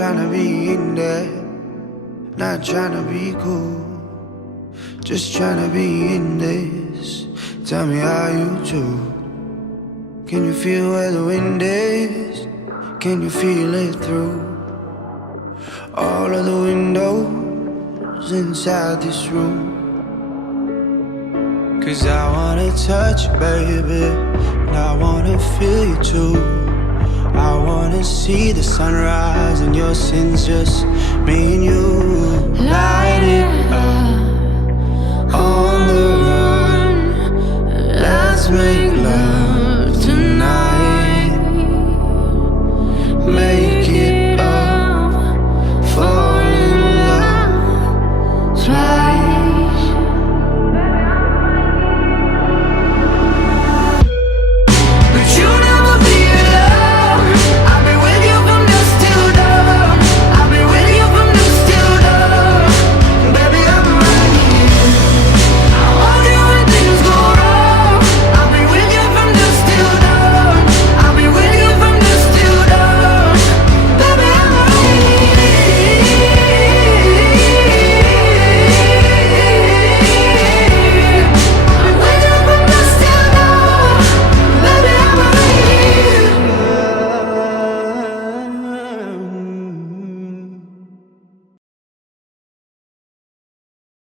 tryna be in there, not tryna be cool, just tryna be in this. Tell me how you do. Can you feel where the wind is? Can you feel it through all of the windows inside this room? 'Cause I wanna touch you, baby, and I wanna feel you too. I wanna see the sunrise and your sins, just me and you. Light it